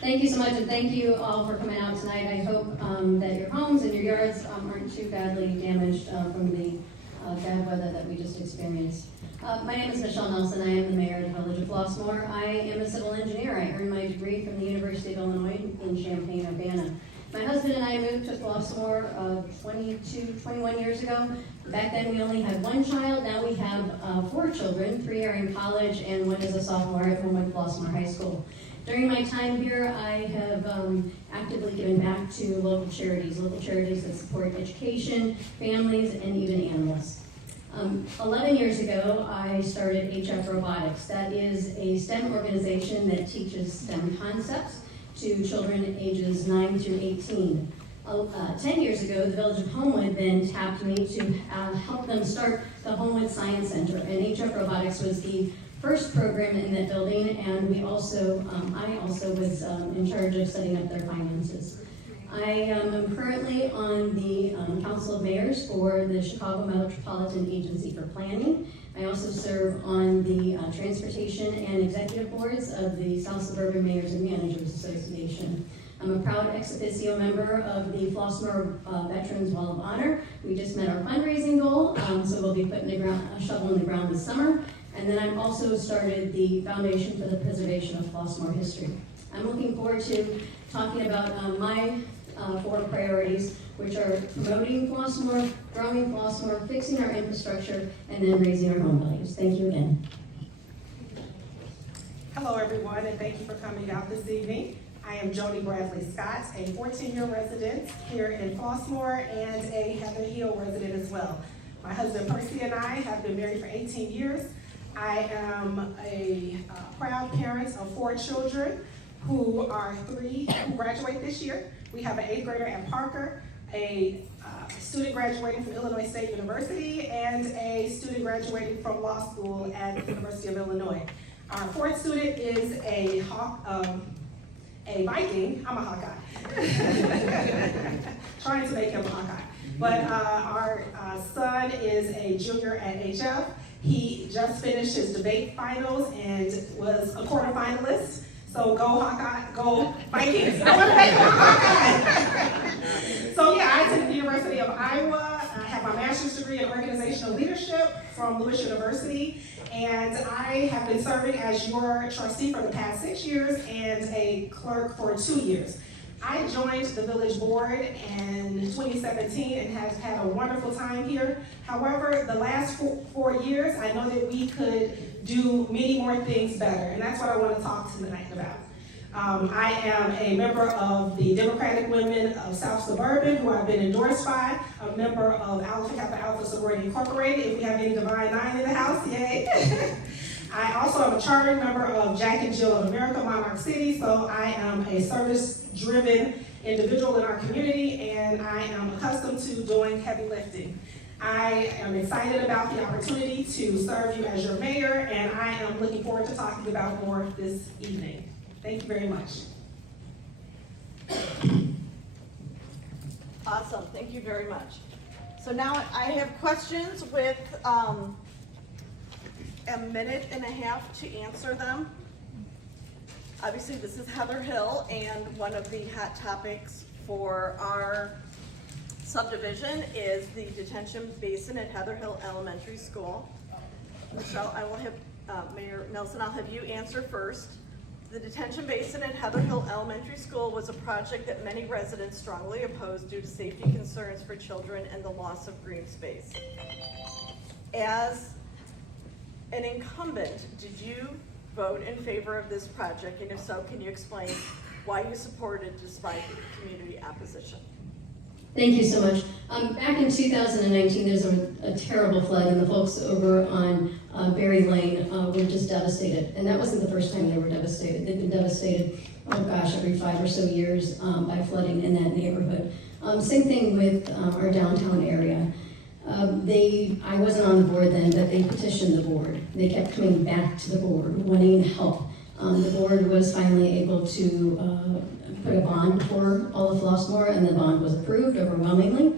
Thank you so much, and thank you all for coming out tonight. I hope that your homes and your yards aren't too badly damaged from the bad weather that we just experienced. My name is Michelle Nelson. I am the mayor of the village of Flossmoor. I am a civil engineer. I earned my degree from the University of Illinois in Champaign-Urbana. My husband and I moved to Flossmoor 21 years ago. Back then we only had one child. Now we have 4 children. 3 are in college and 1 is a sophomore at Homewood Flossmoor High School. During my time here, I have actively given back to local charities that support education, families, and even animals. 11 years ago, I started HF Robotics. That is a STEM organization that teaches STEM concepts to children ages 9 through 18. 10 years ago, the Village of Homewood then tapped me to help them start the Homewood Science Center, and HF Robotics was the first program in that building, and I also was in charge of setting up their finances. I am currently on the Council of Mayors for the Chicago Metropolitan Agency for Planning. I also serve on the Transportation and Executive Boards of the South Suburban Mayors and Managers Association. I'm a proud ex officio member of the Flossmoor Veterans Wall of Honor. We just met our fundraising goal, so we'll be putting a shovel in the ground this summer. And then I've also started the Foundation for the Preservation of Flossmoor History. I'm looking forward to talking about my 4 priorities, which are promoting Flossmoor, growing Flossmoor, fixing our infrastructure, and then raising our home values. Thank you again. Hello everyone, and thank you for coming out this evening. I am Jody Bradley Scott, a 14-year resident here in Flossmoor and a Heather Hill resident as well. My husband Percy and I have been married for 18 years. I am a proud parent of 4 children who are 3 who graduate this year. We have an 8th grader at Parker, a student graduating from Illinois State University, and a student graduating from law school at the University of Illinois. Our 4th student is a Viking. I'm a Hawkeye. Trying to make him a Hawkeye. But our son is a junior at HF. He just finished his debate finals and was a quarterfinalist. So go Hawkeye, go Vikings. I want to make him a Hawkeye. So yeah, I attended the University of Iowa. I have my master's degree in organizational leadership from Lewis University. And I have been serving as your trustee for the past 6 years and a clerk for 2 years. I joined the village board in 2017 and have had a wonderful time here. However, the last 4 years, I know that we could do many more things better, and that's what I want to talk tonight about. I am a member of the Democratic Women of South Suburban, who I've been endorsed by, a member of Alpha Kappa Alpha Sorority Incorporated, if we have any Divine 9 in the house, yay. I also am a charter member of Jack and Jill of America, Monarch City, so I am a service-driven individual in our community, and I am accustomed to doing heavy lifting. I am excited about the opportunity to serve you as your mayor, and I am looking forward to talking about more this evening. Thank you very much. Awesome, thank you very much. So now I have questions with a minute and a half to answer them. Obviously, this is Heather Hill, and one of the hot topics for our subdivision is the detention basin at Heather Hill Elementary School. Michelle, I will have, Mayor Nelson, I'll have you answer first. The detention basin at Heather Hill Elementary School was a project that many residents strongly opposed due to safety concerns for children and the loss of green space. As an incumbent, did you vote in favor of this project? And if so, can you explain why you supported despite community opposition? Thank you so much. Back in 2019, there's a terrible flood, and the folks over on Berry Lane were just devastated. And that wasn't the first time they were devastated. They've been devastated, oh gosh, every 5 or so years by flooding in that neighborhood. Same thing with our downtown area. I wasn't on the board then, but they petitioned the board. They kept coming back to the board, wanting help. The board was finally able to put a bond for all of Flossmoor, and the bond was approved overwhelmingly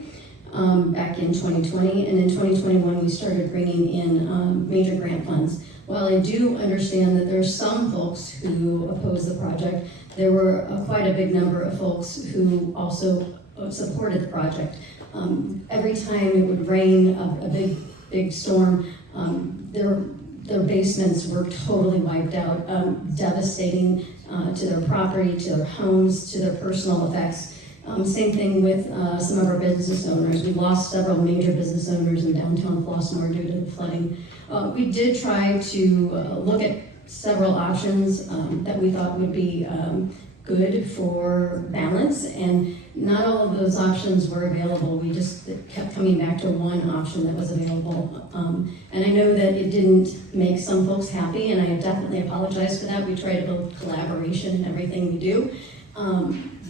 back in 2020. And in 2021, we started bringing in major grant funds. while I do understand that there are some folks who oppose the project, there were quite a big number of folks who also supported the project. Every time it would rain, a big storm, their basements were totally wiped out, devastating to their property, to their homes, to their personal effects. Same thing with some of our business owners. We lost several major business owners in downtown Flossmoor due to the flooding. We did try to look at several options that we thought would be good for balance, and not all of those options were available. We just kept coming back to one option that was available. And I know that it didn't make some folks happy, and I definitely apologize for that. We try to build collaboration in everything we do.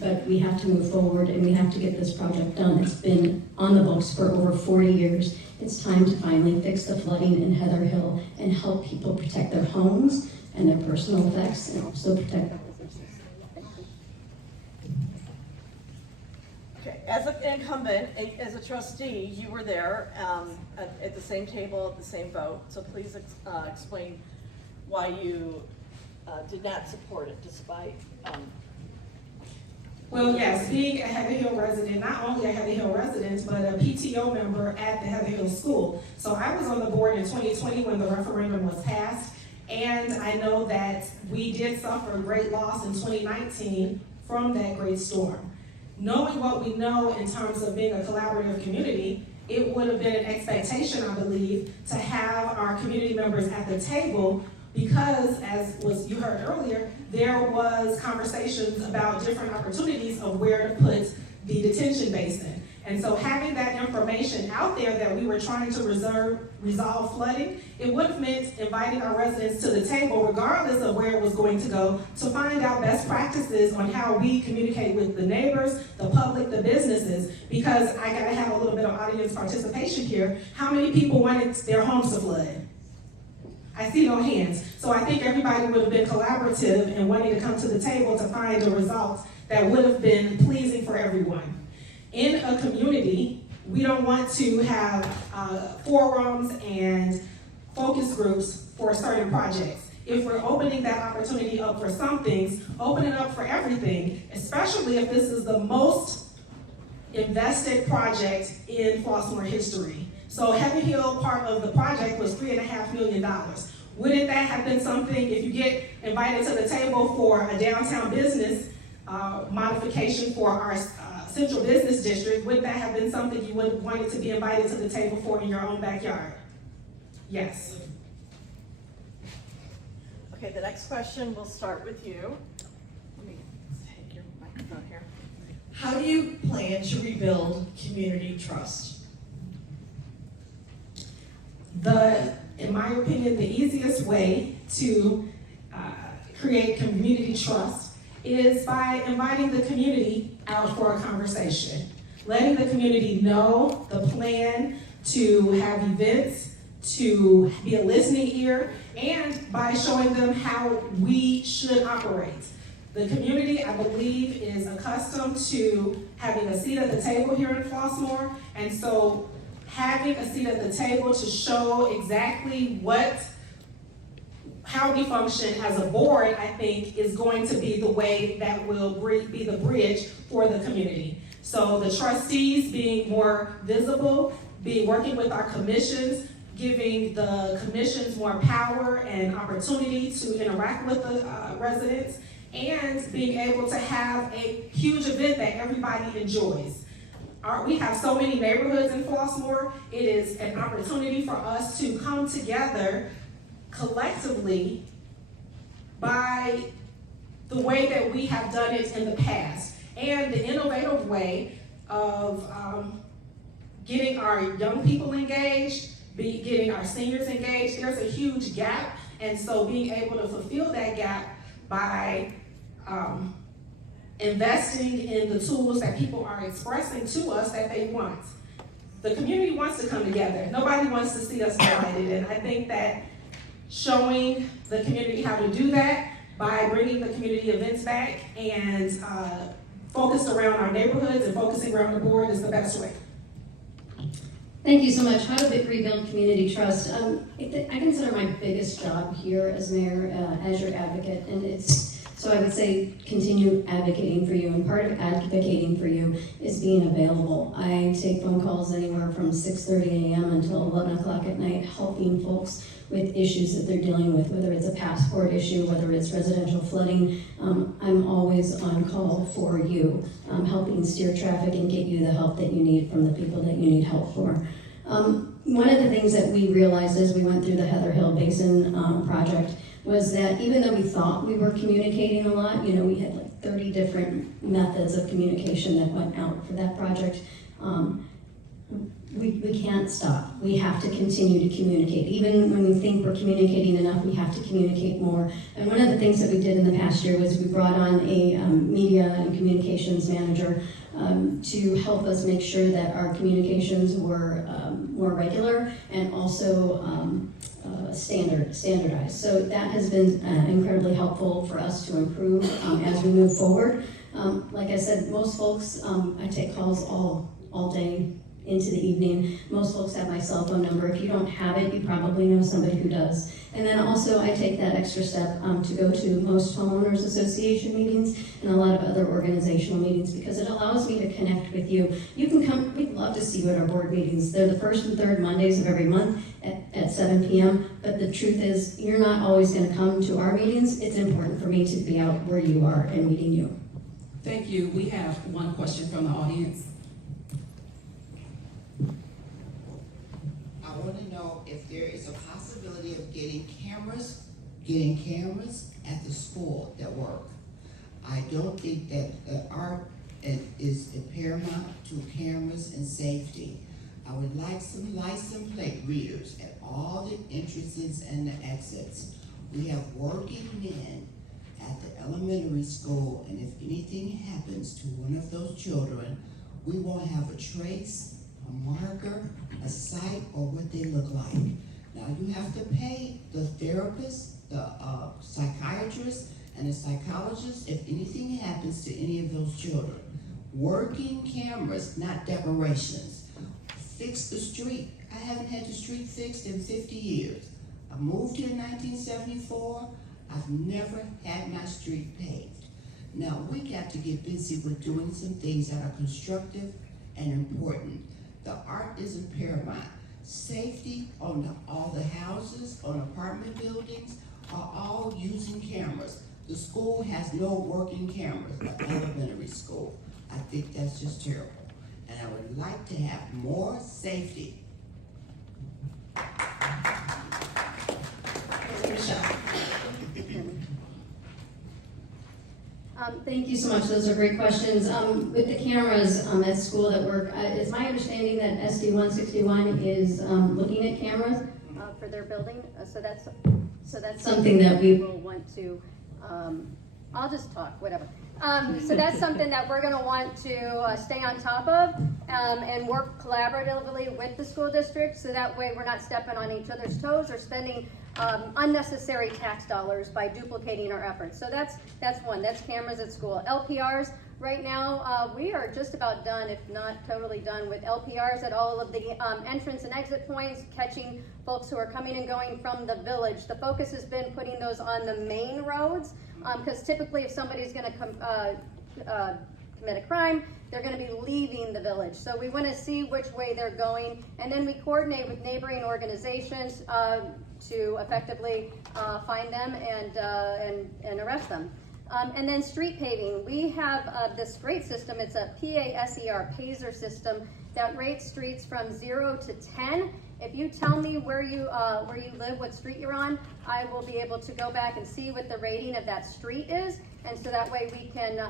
But we have to move forward and we have to get this project done. It's been on the books for over 40 years. It's time to finally fix the flooding in Heather Hill and help people protect their homes and their personal effects, and also protect their businesses. Okay, as an incumbent, as a trustee, you were there at the same table, at the same vote, so please explain why you did not support it despite Well, yes, being a Heather Hill resident, not only a Heather Hill resident, but a PTO member at the Heather Hill School. So I was on the board in 2020 when the referendum was passed, and I know that we did suffer a great loss in 2019 from that great storm. Knowing what we know in terms of being a collaborative community, it would have been an expectation, I believe, to have our community members at the table, because, as you heard earlier, there was conversations about different opportunities of where to put the detention basin. And so having that information out there that we were trying to resolve flooding, it would have meant inviting our residents to the table, regardless of where it was going to go, to find out best practices on how we communicate with the neighbors, the public, the businesses, because I gotta have a little bit of audience participation here. How many people wanted their homes to flood? I see no hands. So I think everybody would have been collaborative and wanting to come to the table to find a result that would have been pleasing for everyone. In a community, we don't want to have forums and focus groups for certain projects. If we're opening that opportunity up for some things, open it up for everything, especially if this is the most invested project in Flossmoor history. So Heather Hill, part of the project was $3.5 million. Wouldn't that have been something, if you get invited to the table for a downtown business modification for our central business district, wouldn't that have been something you would have wanted to be invited to the table for in your own backyard? Yes. Okay, the next question, we'll start with you. Let me take your microphone here. How do you plan to rebuild community trust? In my opinion, the easiest way to create community trust is by inviting the community out for a conversation. Letting the community know the plan to have events, to be a listening ear, and by showing them how we should operate. The community, I believe, is accustomed to having a seat at the table here in Flossmoor, and so having a seat at the table to show exactly how we function as a board, I think, is going to be the way that will be the bridge for the community. So the trustees being more visible, working with our commissions, giving the commissions more power and opportunity to interact with the residents, and being able to have a huge event that everybody enjoys. We have so many neighborhoods in Flossmoor. It is an opportunity for us to come together collectively by the way that we have done it in the past, and the innovative way of getting our young people engaged, getting our seniors engaged. There's a huge gap, and so being able to fulfill that gap by investing in the tools that people are expressing to us that they want. The community wants to come together. Nobody wants to see us divided, and I think that showing the community how to do that by bringing the community events back and focused around our neighborhoods and focusing around the board is the best way. Thank you so much. How to rebuild community trust. I consider my biggest job here as mayor, as your advocate, and so I would say continue advocating for you, and part of advocating for you is being available. I take phone calls anywhere from 6:30 a.m. until 11 o'clock at night, helping folks with issues that they're dealing with, whether it's a passport issue, whether it's residential flooding. I'm always on call for you, helping steer traffic and get you the help that you need from the people that you need help for. One of the things that we realized as we went through the Heather Hill Basin project was that even though we thought we were communicating a lot, we had like 30 different methods of communication that went out for that project. We can't stop. We have to continue to communicate. Even when we think we're communicating enough, we have to communicate more. And one of the things that we did in the past year was we brought on a media and communications manager to help us make sure that our communications were more regular and also standardized. So that has been incredibly helpful for us to improve as we move forward. Like I said, most folks, I take calls all day into the evening. Most folks have my cell phone number. If you don't have it, you probably know somebody who does. And then also I take that extra step to go to most homeowners association meetings and a lot of other organizational meetings because it allows me to connect with you. You can come, we'd love to see you at our board meetings. They're the first and third Mondays of every month at 7 p.m. But the truth is, you're not always going to come to our meetings. It's important for me to be out where you are and meeting you. Thank you. We have one question from the audience. I want to know if there is a possibility of getting cameras at the school that work. I don't think that art is paramount to cameras and safety. I would like some license plate readers at all the entrances and the exits. We have working men at the elementary school, and if anything happens to one of those children, we won't have a trace, a marker, a site, or what they look like. Now you have to pay the therapist, the psychiatrist, and the psychologist if anything happens to any of those children. Working cameras, not decorations. Fix the street. I haven't had the street fixed in 50 years. I moved here in 1974. I've never had my street paved. Now we got to get busy with doing some things that are constructive and important. The art isn't paramount. Safety on all the houses, on apartment buildings, are all using cameras. The school has no working cameras, like elementary school. I think that's just terrible. And I would like to have more safety. Michelle. Thank you so much. Those are great questions. With the cameras at school that work, it's my understanding that SD 161 is looking at cameras for their building. So that's something that we will want to. I'll just talk, whatever. So that's something that we're going to want to stay on top of and work collaboratively with the school district, so that way we're not stepping on each other's toes or spending unnecessary tax dollars by duplicating our efforts. So that's one. That's cameras at school. LPRs. Right now, we are just about done, if not totally done, with LPRs at all of the entrance and exit points, catching folks who are coming and going from the village. The focus has been putting those on the main roads, because typically if somebody's going to commit a crime, they're going to be leaving the village. So we want to see which way they're going, and then we coordinate with neighboring organizations to effectively find them and arrest them. And then street paving. We have this great system. It's a PASER system that rates streets from 0 to 10. If you tell me where you live, what street you're on, I will be able to go back and see what the rating of that street is, and so that way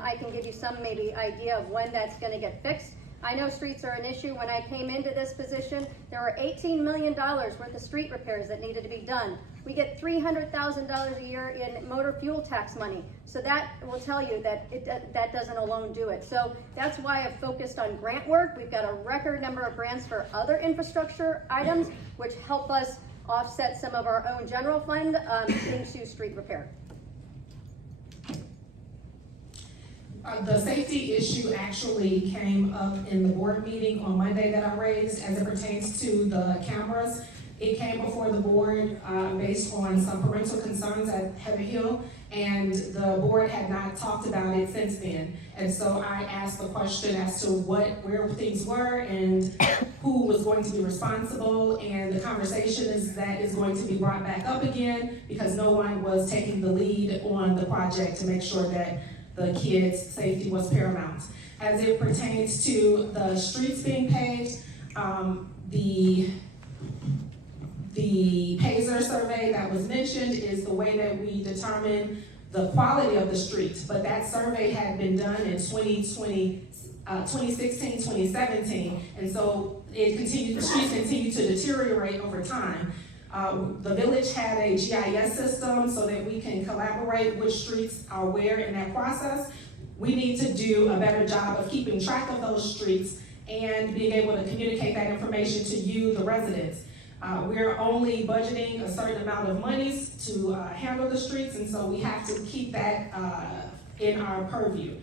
I can give you some maybe idea of when that's going to get fixed. I know streets are an issue. When I came into this position, there were $18 million worth of street repairs that needed to be done. We get $300,000 a year in motor fuel tax money. So that will tell you that that doesn't alone do it. So that's why I've focused on grant work. We've got a record number of grants for other infrastructure items, which help us offset some of our own general fund into street repair. The safety issue actually came up in the board meeting on Monday that I raised as it pertains to the cameras. It came before the board based on some parental concerns at Heather Hill, and the board had not talked about it since then. And so I asked the question as to where things were and who was going to be responsible, and the conversation is that is going to be brought back up again because no one was taking the lead on the project to make sure that the kids' safety was paramount. As it pertains to the streets being paved, the PASER survey that was mentioned is the way that we determine the quality of the streets, but that survey had been done in 2016, 2017, and so the streets continue to deteriorate over time. The village had a GIS system so that we can collaborate which streets are where in that process. We need to do a better job of keeping track of those streets and being able to communicate that information to you, the residents. We're only budgeting a certain amount of monies to handle the streets, and so we have to keep that in our purview.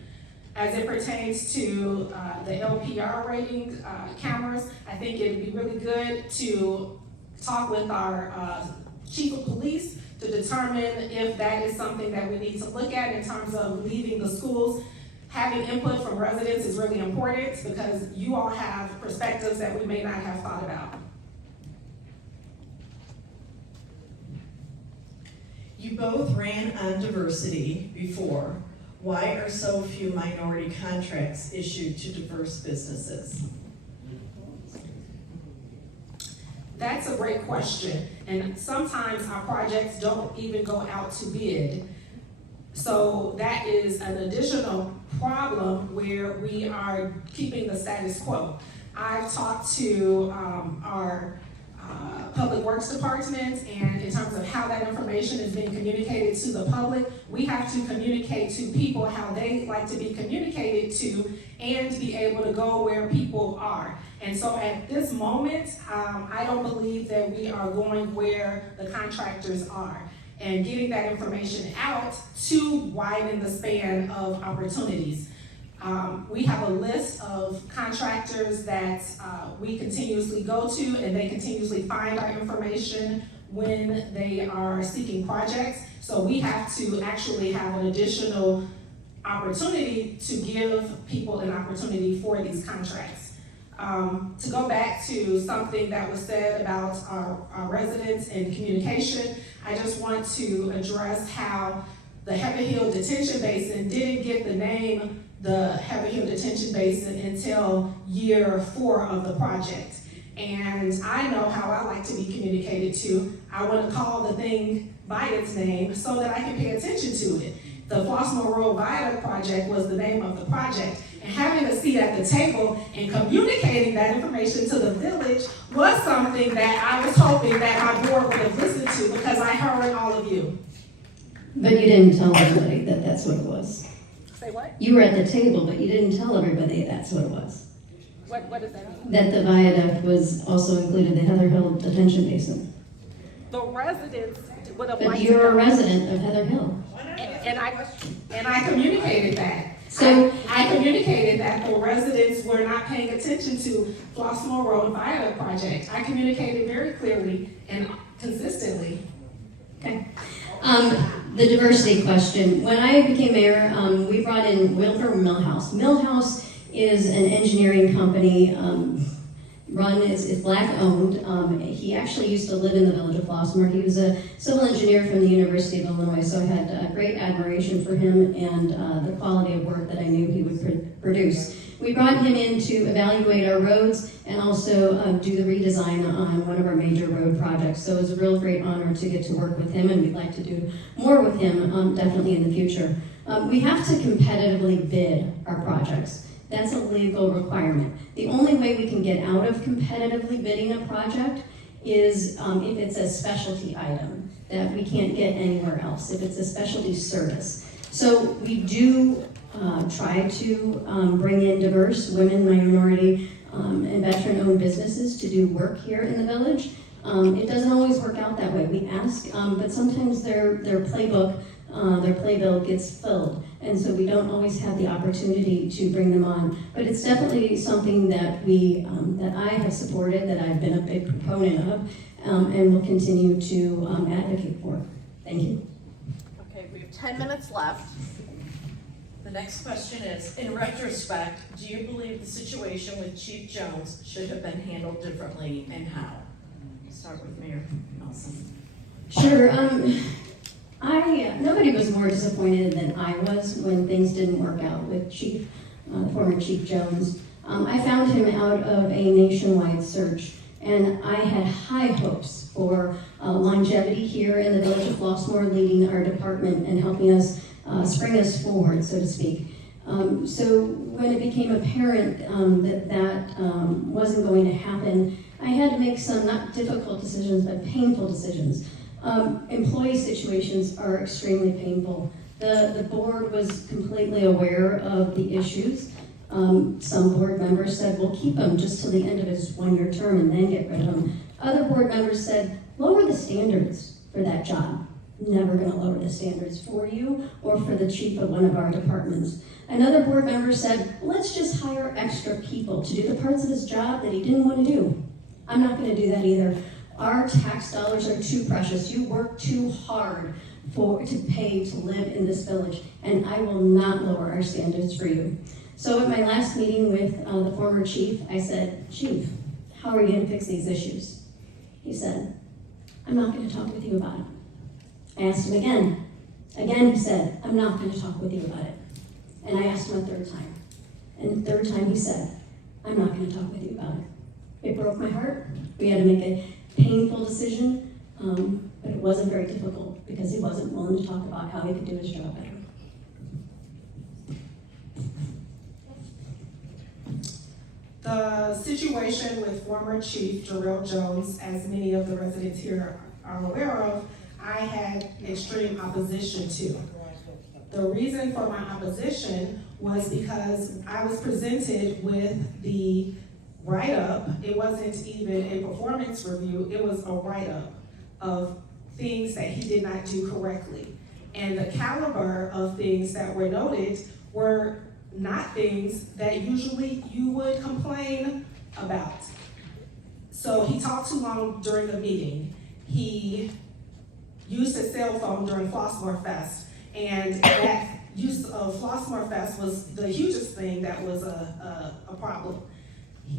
As it pertains to the LPR rating cameras, I think it'd be really good to talk with our chief of police to determine if that is something that we need to look at in terms of leaving the schools. Having input from residents is really important because you all have perspectives that we may not have thought about. You both ran on diversity before. Why are so few minority contracts issued to diverse businesses? That's a great question, and sometimes our projects don't even go out to bid. So that is an additional problem where we are keeping the status quo. I've talked to our Public Works Department, and in terms of how that information is being communicated to the public, we have to communicate to people how they like to be communicated to and be able to go where people are. And so at this moment, I don't believe that we are going where the contractors are and getting that information out to widen the span of opportunities. We have a list of contractors that we continuously go to, and they continuously find our information when they are seeking projects. So we have to actually have an additional opportunity to give people an opportunity for these contracts. To go back to something that was said about our residents and communication, I just want to address how the Heather Hill Detention Basin didn't get the name the Heather Hill Detention Basin until year 4 of the project. And I know how I like to be communicated to. I want to call the thing by its name so that I can pay attention to it. The Flossmoor Road Viaduct project was the name of the project. And having a seat at the table and communicating that information to the village was something that I was hoping that our board would have listened to because I heard all of you. But you didn't tell everybody that that's what it was. Say what? You were at the table, but you didn't tell everybody that's what it was. What does that mean? That the viaduct was also included the Heather Hill Detention Basin. The residents would have But liked you're a to know. resident of Heather Hill. And I communicated that. So I communicated that the residents were not paying attention to Flossmoor Road Viaduct project. I communicated very clearly and consistently. Okay. The diversity question. When I became mayor, we brought in Wilbur Millhouse. Millhouse is an engineering company, is black owned. He actually used to live in the village of Flossmoor. He was a civil engineer from the University of Illinois, so I had great admiration for him and the quality of work that I knew he would produce. We brought him in to evaluate our roads and also do the redesign on one of our major road projects. So it was a real great honor to get to work with him, and we'd like to do more with him definitely in the future. We have to competitively bid our projects. That's a legal requirement. The only way we can get out of competitively bidding a project is if it's a specialty item that we can't get anywhere else, if it's a specialty service. So we do try to bring in diverse women, minority, and veteran-owned businesses to do work here in the village. It doesn't always work out that way. We ask, but sometimes their playbook their playbill gets filled. And so we don't always have the opportunity to bring them on. But it's definitely something that that I have supported, that I've been a big proponent of, and will continue to advocate for. Thank you. Okay, we have 10 minutes left. The next question is, in retrospect, do you believe the situation with Chief Jones should have been handled differently, and how? Start with Mayor Nelson. Sure. Nobody was more disappointed than I was when things didn't work out with former Chief Jones. I found him out of a nationwide search, and I had high hopes for longevity here in the village of Flossmoor, leading our department and helping us spring us forward, so to speak. So when it became apparent that wasn't going to happen, I had to make some not difficult decisions, but painful decisions. Employee situations are extremely painful. The board was completely aware of the issues. Some board members said, we'll keep him just till the end of his one-year term and then get rid of him. Other board members said, lower the standards for that job. Never gonna lower the standards for you or for the chief of one of our departments. Another board member said, let's just hire extra people to do the parts of his job that he didn't want to do. I'm not gonna do that either. Our tax dollars are too precious. You work too hard to pay to live in this village, and I will not lower our standards for you. So at my last meeting with the former chief, I said, Chief, how are you gonna fix these issues? He said, I'm not gonna talk with you about it. I asked him again. Again, he said, I'm not gonna talk with you about it. And I asked him a third time. And the third time he said, I'm not gonna talk with you about it. It broke my heart. We had to make a painful decision, but it wasn't very difficult because he wasn't willing to talk about how he could do his job better. The situation with former Chief Jarrell Jones, as many of the residents here are aware of, I had extreme opposition to. The reason for my opposition was because I was presented with the write-up. It wasn't even a performance review, it was a write-up of things that he did not do correctly. And the caliber of things that were noted were not things that usually you would complain about. So he talked too long during the meeting. He used his cell phone during Flossmoor Fest, and that use of Flossmoor Fest was the hugest thing that was a problem.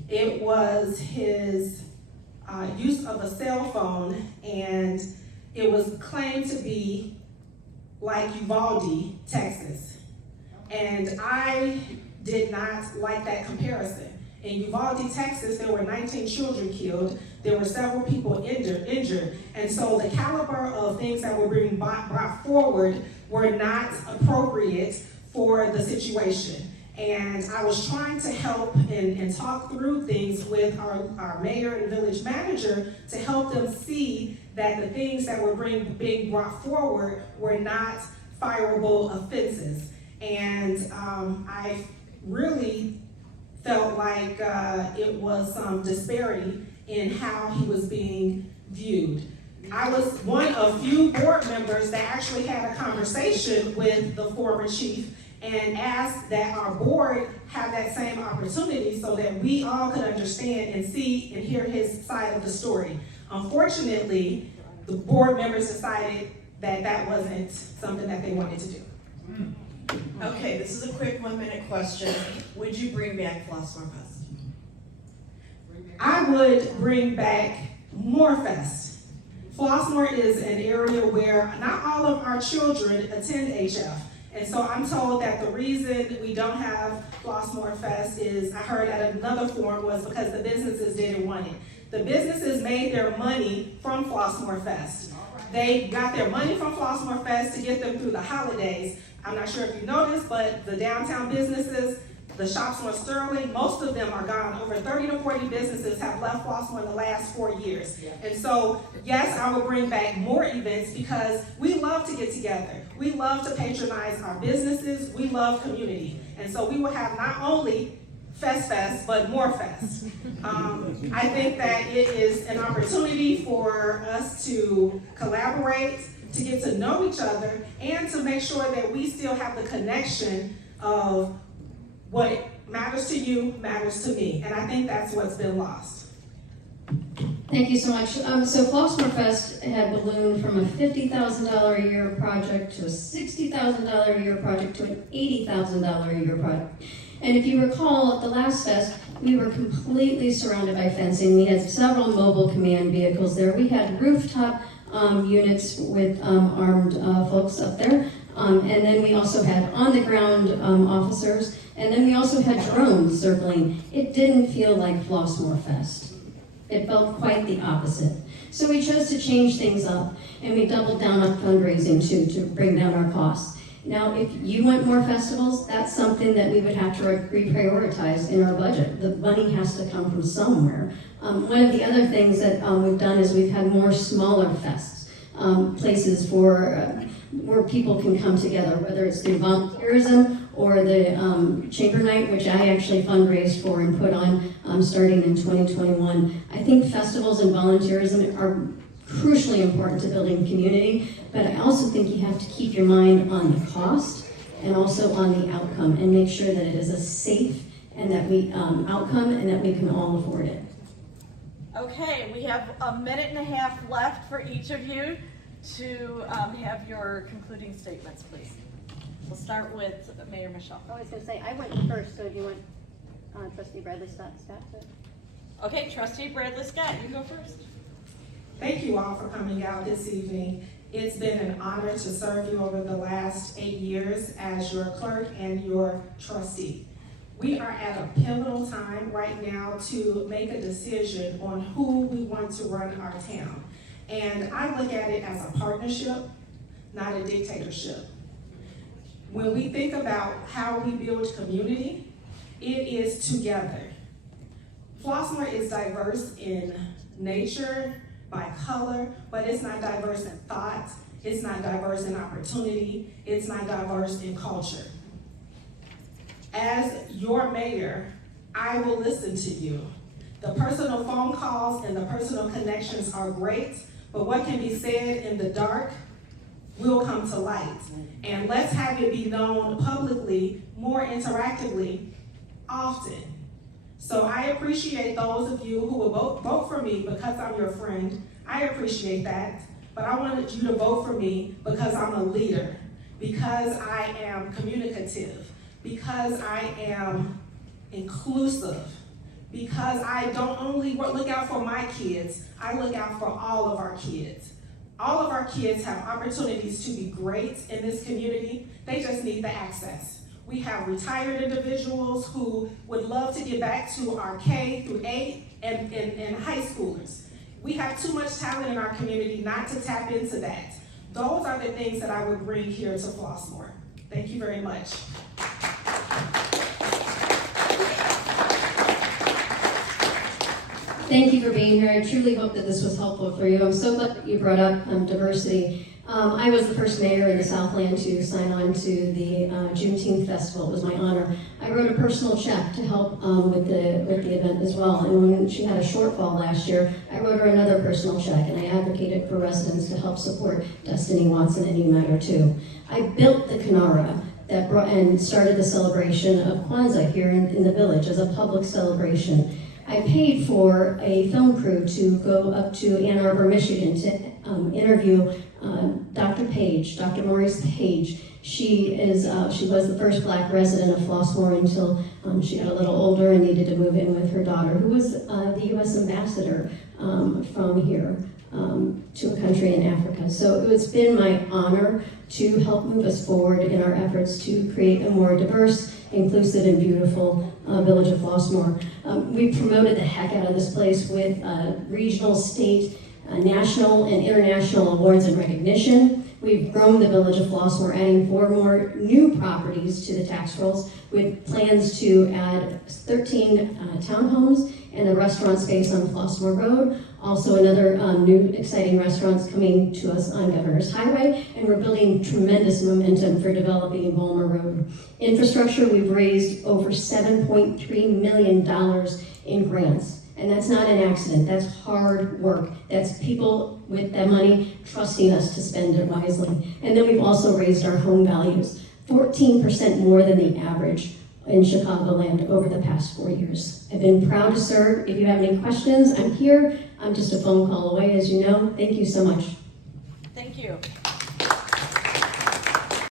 It was his use of a cell phone, and it was claimed to be like Uvalde, Texas. And I did not like that comparison. In Uvalde, Texas, there were 19 children killed. There were several people injured. And so the caliber of things that were being brought forward were not appropriate for the situation. And I was trying to help and talk through things with our mayor and village manager to help them see that the things that were being brought forward were not fireable offenses. And I really felt like it was some disparity in how he was being viewed. I was one of few board members that actually had a conversation with the former chief and asked that our board have that same opportunity so that we all could understand and see and hear his side of the story. Unfortunately, the board members decided that that wasn't something that they wanted to do. Okay, this is a quick 1-minute question. Would you bring back Flossmoor Fest? I would bring back more Fest. Flossmoor is an area where not all of our children attend HF. And so I'm told that the reason we don't have Flossmoor Fest is, I heard at another forum, was because the businesses didn't want it. The businesses made their money from Flossmoor Fest. They got their money from Flossmoor Fest to get them through the holidays. I'm not sure if you noticed, but the downtown businesses, the shops on Sterling, most of them are gone. Over 30 to 40 businesses have left Flossmoor in the last 4 years. And so, yes, I will bring back more events because we love to get together. We love to patronize our businesses. We love community. And so we will have not only Fest, but more Fest. I think that it is an opportunity for us to collaborate, to get to know each other, and to make sure that we still have the connection of what matters to you matters to me. And I think that's what's been lost. Thank you so much. So Flossmoor Fest had ballooned from a $50,000 a year project to a $60,000 a year project to an $80,000 a year project. And if you recall, at the last fest, we were completely surrounded by fencing. We had several mobile command vehicles there. We had rooftop units with armed folks up there. And then we also had on-the-ground officers. And then we also had drones circling. It didn't feel like Flossmoor Fest. It felt quite the opposite. So we chose to change things up, and we doubled down on fundraising too, to bring down our costs. Now, if you want more festivals, that's something that we would have to reprioritize in our budget. The money has to come from somewhere. One of the other things that we've done is we've had more smaller fests, places for where people can come together, whether it's through volunteerism or the Chamber Night, which I actually fundraised for and put on starting in 2021. I think festivals and volunteerism are crucially important to building community, but I also think you have to keep your mind on the cost and also on the outcome, and make sure that it is a safe and that we outcome and that we can all afford it. Okay, we have a minute and a half left for each of you to have your concluding statements, please. We'll start with Mayor Michelle. I was going to say, I went first, so do you want Trustee Bradley Scott to? Okay, Trustee Bradley Scott, you go first. Thank you all for coming out this evening. It's been an honor to serve you over the last 8 years as your clerk and your trustee. We are at a pivotal time right now to make a decision on who we want to run our town. And I look at it as a partnership, not a dictatorship. When we think about how we build community, it is together. Flossmoor is diverse in nature, by color, but it's not diverse in thought, it's not diverse in opportunity, it's not diverse in culture. As your mayor, I will listen to you. The personal phone calls and the personal connections are great, but what can be said in the dark will come to light. And let's have it be known publicly, more interactively, often. So I appreciate those of you who will vote for me because I'm your friend. I appreciate that. But I wanted you to vote for me because I'm a leader, because I am communicative, because I am inclusive, because I don't only look out for my kids, I look out for all of our kids. All of our kids have opportunities to be great in this community. They just need the access. We have retired individuals who would love to get back to our K through 8 and high schoolers. We have too much talent in our community not to tap into that. Those are the things that I would bring here to Flossmoor. Thank you very much. Thank you for being here. I truly hope that this was helpful for you. I'm so glad that you brought up diversity. I was the first mayor in the Southland to sign on to the Juneteenth Festival. It was my honor. I wrote a personal check to help with the event as well. And when she had a shortfall last year, I wrote her another personal check, and I advocated for residents to help support Destiny Watson and You Matter Too. I built the Kinara that brought and started the celebration of Kwanzaa here in the village as a public celebration. I paid for a film crew to go up to Ann Arbor, Michigan to interview Dr. Maurice Page. She was the first Black resident of Flossmoor until she got a little older and needed to move in with her daughter, who was the U.S. ambassador from here to a country in Africa. So it's been my honor to help move us forward in our efforts to create a more diverse, inclusive, and beautiful village of Flossmoor. We promoted the heck out of this place with regional, state, national, and international awards and recognition. We've grown the village of Flossmoor, adding 4 more new properties to the tax rolls with plans to add 13 townhomes and a restaurant space on Flossmoor Road. Also another new exciting restaurants coming to us on Governor's Highway, and we're building tremendous momentum for developing Bulmer Road. Infrastructure, we've raised over $7.3 million in grants. And that's not an accident, that's hard work. That's people with that money trusting us to spend it wisely. And then we've also raised our home values, 14% more than the average in Chicagoland over the past 4 years. I've been proud to serve. If you have any questions, I'm here. I'm just a phone call away, as you know. Thank you so much. Thank you.